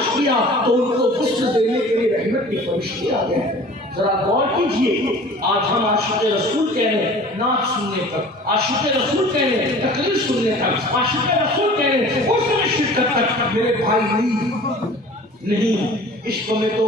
خاموش کیا تو ان کو غسل دینے کے لیے رحمت کی فرشتے آ گئے. ذرا غور کیجئے، آج ہم عاشق رسول کہہ رہے ہیں نعت سننے تک، عاشق رسول کہہ رہے ہیں تقریر سننے تک، عاشق رسول کہہ رہے ہیں اس میں شرکت تک. میرے بھائی نہیں، عشق میں تو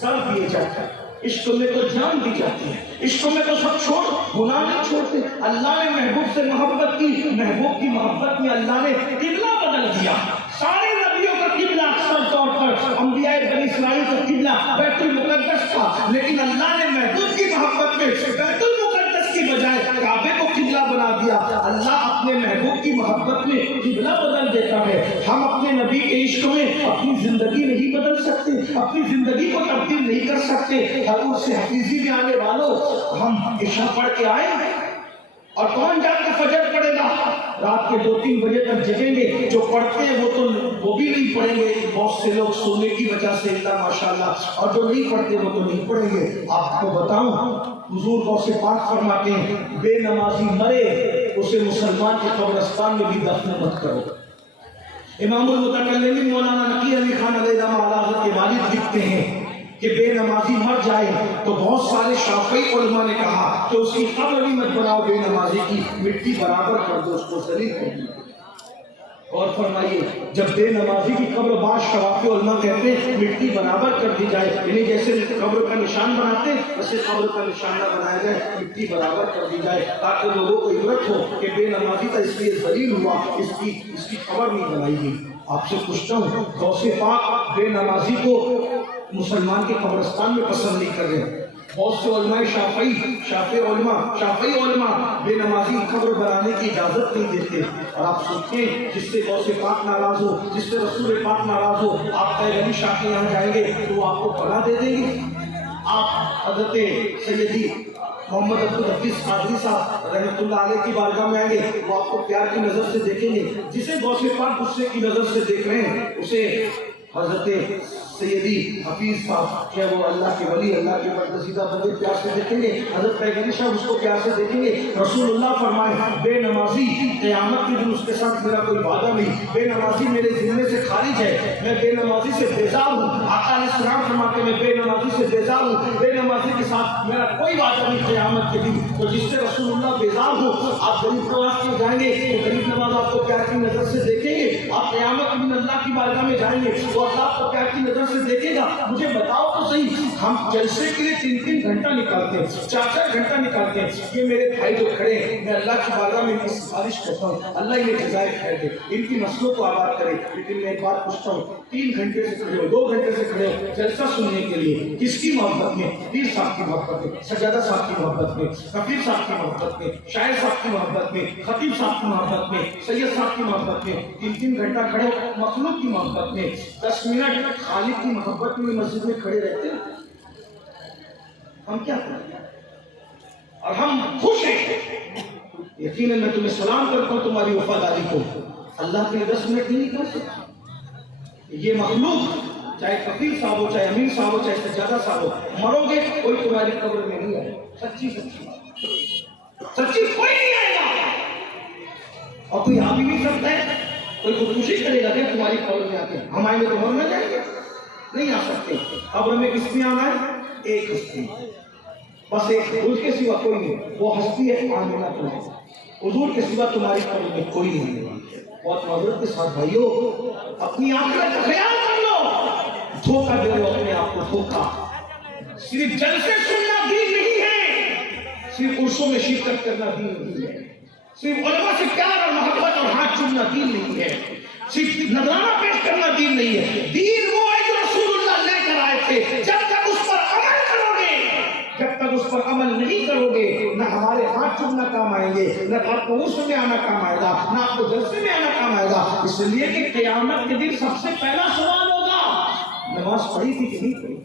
سر دیے جاتے ہیں، عشق میں تو جان دی جاتی ہے، عشق میں تو سب چھوڑ گناہ نہیں چھوڑتے. اللہ نے محبوب سے محبت کی، محبوب کی محبت میں اللہ نے قبلہ بدل دیا. سارے نبیوں کا قبلہ اکثر طور پر انبیاء بنی اسرائیل کا قبلہ بیت المقدس تھا، لیکن اللہ نے محبوب کی محبت میں بیت المقدس کی بجائے کعبے کو قبلہ بنا دیا. اللہ اپنے محبوب کی محبت میں قبلہ بدل دیتا ہے. ہم اپنے نبی کے عشق میں اپنی زندگی نہیں بدل سکتے، اپنی زندگی کو تبدیل نہیں کر سکتے. حضور سے حفیظی میں آنے والوں، ہم عشاء پڑھ کے آئے اور کون جا کے فجر پڑھے گا؟ رات کے 2-3 بجے تک جگیں گے. جو پڑھتے ہیں وہ بھی نہیں پڑھیں گے، بہت سے لوگ سونے کی وجہ سے اللہ ماشاءاللہ، اور جو نہیں پڑھتے وہ تو نہیں پڑھیں گے. آپ کو بتاؤں، حضور غوث پاک فرماتے ہیں بے نمازی مرے اسے مسلمان کے قبرستان میں بھی دفن مت کرو. امام المتکلمین مولانا نقی علی خان علیہ السلام کے والد لکھتے ہیں کہ بے نمازی مر جائے تو بہت سارے شافعی علماء نے کہا کہ اس کی قبر بھی مت بناؤ، بے نمازی کی مٹی برابر کر دو، اس کو ذلیل کر دو. اور فرمائیے جب بے نمازی کی قبر بعض شافعی علماء کہتے ہیں مٹی برابر کر دی جائے، یعنی جیسے قبر کا نشان بناتے ہیں ویسے قبر کا نشان نہ بنایا جائے، مٹی برابر کر دی جائے تاکہ لوگوں کو عبرت ہو کہ بے نمازی کا اس لیے ذلیل ہوا، اس کی قبر نہیں بنائی گئی. آپ سے پوچھتا ہوں، غوث پاک بے نمازی کو مسلمان کے قبرستان میں پسند نہیں کر رہے. بہت سے علماء شافعی علماء بے نمازی قبر بنانے کی اجازت نہیں دیتے. اور آپ سوچتے ہیں جس سے غوث پاک ناراض ہو، جس سے رسول پاک ناراض ہو، آپ طے علی شاہ کے یہاں جائیں گے تو وہ آپ کو پناہ دے دیں گے. آپ حضرت سیدی محمد عبدالحفیظ قادری صاحب رحمۃ اللہ علیہ کی بارگاہ میں آئیں گے، وہ آپ کو پیار کی نظر سے دیکھیں گے. جسے غوث پاک غصے کی نظر سے دیکھ رہے ہیں اسے حضرت سیدی حفیظ صاحب کیا وہ اللہ کے ولی، اللہ کے برگزیدہ بندے پیار سے دیکھیں گے. حضرت پیغمبر صاحب اس کو پیار سے دیکھیں گے. رسول اللہ فرمائے بے نمازی قیامت کے دن اس کے ساتھ میرا کوئی وعدہ نہیں، بے نمازی میرے ذمے سے خارج ہے، میں بے نمازی سے بیزار ہوں. آقا علیہ السلام فرماتے ہیں میں بے نمازی سے بیزار ہوں، بے نمازی کے ساتھ میرا کوئی وعدہ نہیں قیامت کے دن. تو جس سے رسول اللہ بیزار ہو، آپ غریب نواز کے جائیں گے تو غریب نواز آپ کو پیار کی نظر سے دیکھیں گے. آپ قیامت کے دن اللہ کی بارگاہ میں جائیں گے تو اللہ آپ کو پیار کی نظر سے دیکھے گا. مجھے بتاؤ تو صحیح، ہم جلسے کے لیے 3-3 گھنٹہ نکالتے ہیں، 4-4 گھنٹہ نکالتے ہیں. یہ میرے بھائی جو کھڑے ہیں، میں اللہ کی بارگاہ میں ان کی سفارش کرتا ہوں اللہ انہیں جزائے خیر دے، ان کی نسلوں کو آباد کرے. لیکن میں ایک بات پوچھتا ہوں، 3 گھنٹے سے کھڑے ہو، 2 گھنٹے سے کھڑے ہو جلسہ سننے کے لیے، کس کی محبت میں؟ پیر صاحب کی محبت میں، سجادہ صاحب کی محبت میں، کفیر صاحب کی محبت میں، شاعر صاحب کی محبت میں، خطیب صاحب کی محبت میں، سید صاحب کی محبت میں. 3-3 گھنٹہ کھڑے ہو مخلوق کی محبت میں. 10 منٹ خالق کی محبت میں مسجد میں کھڑے رہتے ہیں. ہم کیا کریں؟ اور ہم خوش ہیں. یقیناً میں تمہیں سلام کرتا ہوں تمہاری وفاداری کو. اللہ کے 10 منٹ نہیں کر سکتا. یہ مخلوق چاہے کفیل صاحب ہو، چاہے امین صاحب ہو، چاہے سجادہ صاحب ہو، مرو گے کوئی تمہاری قبر میں نہیں آئے. سچی کوئی نہیں آئے گا. اور کوئی آ بھی نہیں سکتا ہے. کوئی خودکشی کرے گا کہ تمہاری قبر میں آتے ہم آئیں گے تو مر نہ جائیں گے؟ نہیں آ سکتے. قبر میں کس میں آنا ہے؟ ایک ہستی، بس ایک، اس کے سوا کوئی نہیں. وہ ہستی ہے آمینہ تمہیں. حضور کے سوا تمہاری قبر میں کوئی نہیں ہے. بہت معذرت کے ساتھ بھائیو، اپنی آخرت کا خیال کر لو. دھوکہ دے لو اپنے آپ کو دھوکہ. صرف جلسے سننا دین نہیں ہے، صرف عرسوں میں شرکت کرنا دین نہیں ہے، صرف علماء سے پیار اور محبت اور ہاتھ چومنا دین نہیں ہے، صرف نذرانہ پیش کرنا دین نہیں ہے. دین وہ ہے جو رسول اللہ لے کر آئے تھے. جب تک اس پر عمل کرو گے، جب تک اس پر عمل نہیں کرو گے، نہ ہمارے ہاتھ چومنا کام آئیں گے، نہ آپ کو عرس میں آنا کام آئے گا، نہ آپ کو جلسے میں آنا کام آئے گا. اس لیے کہ قیامت کے دن سب سے پہلا سوال ہوگا نماز پڑھی تھی کہ نہیں پڑھی.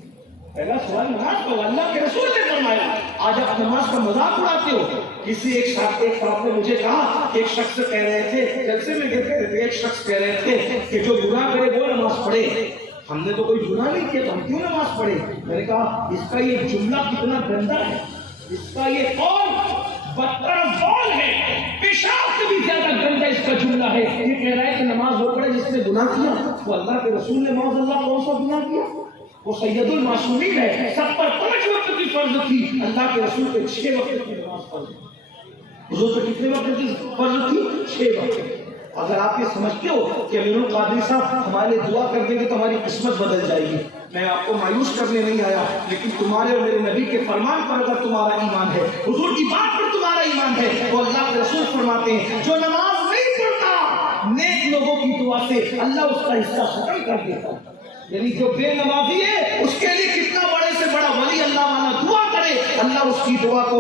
پہلا سوال نماز کا. اللہ کے رسول نے فرمایا. آج آپ نماز کا مذاق اڑاتے ہو. کسی ایک صاحب نے مجھے کہا کہ ایک شخص کہہ رہے تھے جلسے میں گرتے رہتے، ایک شخص کہہ رہے تھے کہ جو گناہ کرے وہ نماز پڑھے. ہم نے تو کوئی گناہ نہیں کیا تو ہم کیوں نماز پڑھے؟ میں نے کہا اس کا یہ جملہ کتنا گندا ہے، اس کا یہ قول بدتر قول ہے، پیشاب سے بھی زیادہ گندا اس کا جملہ مسئلہ ہے، یہ کہہ رہا ہے کہ نماز وہ پڑھے جس نے گناہ کیا، تو اللہ کے رسول نے معاذ اللہ کون سا گناہ کیا؟ وہ سید المعصومین ہے، سب پر 5 وقت کی فرض تھی، اللہ کے رسول پہ 6 وقت کی نماز فرض تھی۔ حضور پہ کتنے وقت کی فرض تھی؟ 6 وقت۔ اگر آپ یہ سمجھتے ہو کہ امیر القادری صاحب ہمارے لیے دعا کر دیں گے تو ہماری قسمت بدل جائے گی، میں آپ کو مایوس کرنے نہیں آیا، لیکن تمہارے اور میرے نبی کے فرمان پر اگر تمہارا ایمان ہے، حضور کی بات پر تمہارا ایمان ہے، تو اللہ کے رسول فرماتے ہیں جو نماز نہیں پڑھتا نیک لوگوں کی دعا سے اللہ اس کا حصہ ختم کر دیتا ہے۔ یعنی جو بے نمازی ہے اس کے لیے کتنا بڑے سے بڑا ولی اللہ والا دعا کرے، اللہ اس کی دعا کو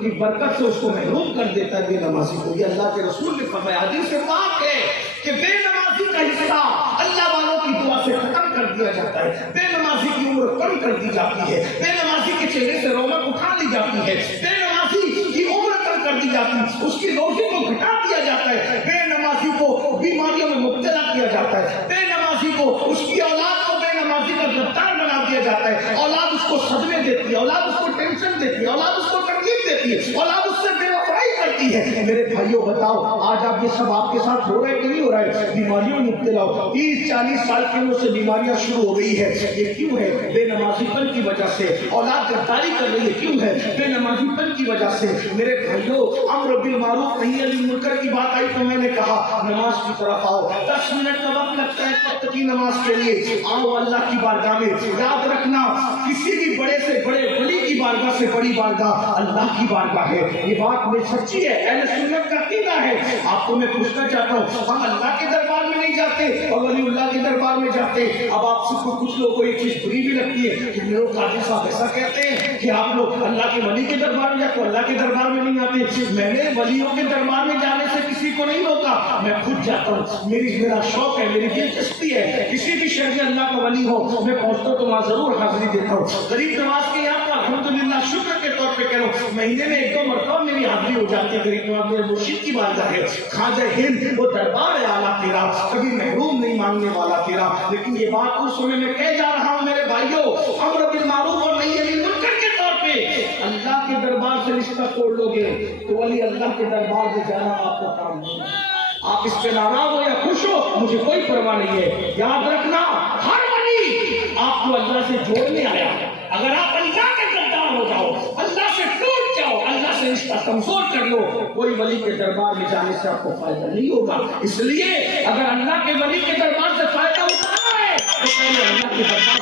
کی برکت سے اس کو محروم کر دیتا ہے بے نمازی کو۔ یہ اللہ کے رسول نے فرمایا، حدیث سے پاک ہے کہ بے نمازی کا حصہ اللہ والوں کی دعا سے ختم کر دیا جاتا ہے، بے نمازی کی عمر کم کر دی جاتی ہے، بے نمازی کے چہرے سے رونق اٹھا لی جاتی ہے، بے نمازی کی عمر کم کر دی جاتی ہے، اس کی روزی کو گھٹا دیا جاتا ہے، بے نمازی کو بیماریوں میں مبتلا کیا جاتا ہے، بے نمازی کو اس کی اولاد کو بے نمازی کا گرفتار بنا دیا جاتا ہے، اولاد اس کو صدمے دیتی ہے، اولاد اس کو ٹینشن دیتی ہے، اولاد اس کو تکلیف دیتی ہے، اولاد اس سے بے وفائی کرتی ہے۔ میرے بھائیوں بتاؤ آج آپ یہ سب آپ کے ساتھ ہو رہا ہے کہ نہیں ہو رہا ہے؟ بیماریوں میں مبتلا ہو، 30-40 سال کی عمر سے بیماریاں شروع ہو گئی ہے، یہ کیوں ہے؟ بے نمازی پن کی وجہ سے۔ اولاد غداری کر رہی ہے، کیوں ہے؟ بے نمازی پن کی وجہ سے۔ میرے بھائیوں امر بالمعروف نہی عن المنکر کی بات آئی تو میں نے کہا نماز کی طرف آؤ، 10 منٹ کا وقت لگتا ہے وقت کی نماز کے لیے، آؤ اللہ کی بارگاہ میں۔ یاد رکھنا کسی بھی بڑے سے بڑے ولی کی بارگاہ سے بڑی بارگاہ اللہ کی بارگاہ ہے، یہ بات میں سچی ہے، اہل سنت کا عقیدہ ہے۔ آپ کو میں پوچھنا چاہتا ہوں، ہم اللہ کے دربار میں نہیں جاتے اور ولی اللہ کے دربار میں جاتے۔ اب آپ سب کو کچھ لوگوں کو یہ چیز بری بھی لگتی ہے کہ میرے قاضی صاحب ایسا کہتے ہیں کہ آپ لوگ اللہ کے ولی کے دربار میں جاتے، اللہ کے دربار میں نہیں آتے۔ میں نے ولیوں کے دربار میں جانے سے کسی کو نہیں روکا، میں خود جاتا ہوں، میرا شوق ہے، میری دلچسپی ہے، کسی بھی شہر میں اللہ کا ولی ہو میں پہنچتا ہوں تو وہاں ضرور حاضری دیتا ہوں۔ غریب نواز کے یہاں پر الحمدللہ شکر کے طور پہ کہہ رہا ہوں مہینے میں 1-2 مرتبہ میری حاضری ہو جاتی ہے۔ غریب نواز میرے مرشد کی بارگاہ ہے، خواجہ ہند وہ دربار ہے اعلیٰ تیرا، کبھی محروم نہیں مانگنے والا تیرا۔ لیکن یہ بات اس سمے میں کہہ جا رہا ہوں میرے بھائیوں، امر بالمعروف اور نہی عن المنکر کے طور پہ اللہ کے دربار سے رشتہ توڑ لو گے تو ولی اللہ کے دربار سے جانا آپ کا کام نہیں ہے۔ آپ اس پہ ناراض ہو یا خوش ہو مجھے کوئی پرواہ نہیں ہے، یاد رکھنا ہر ولی آپ کو اللہ سے جوڑنے آیا ہے۔ اگر آپ اللہ کے غدار ہو جاؤ، اللہ سے ٹوٹ جاؤ، اللہ سے رشتہ کمزور کر لو، کوئی ولی کے دربار میں جانے سے آپ کو فائدہ نہیں ہوگا۔ اس لیے اگر اللہ کے ولی کے دربار سے فائدہ اٹھانا ہے تو پہلے اللہ کے دربار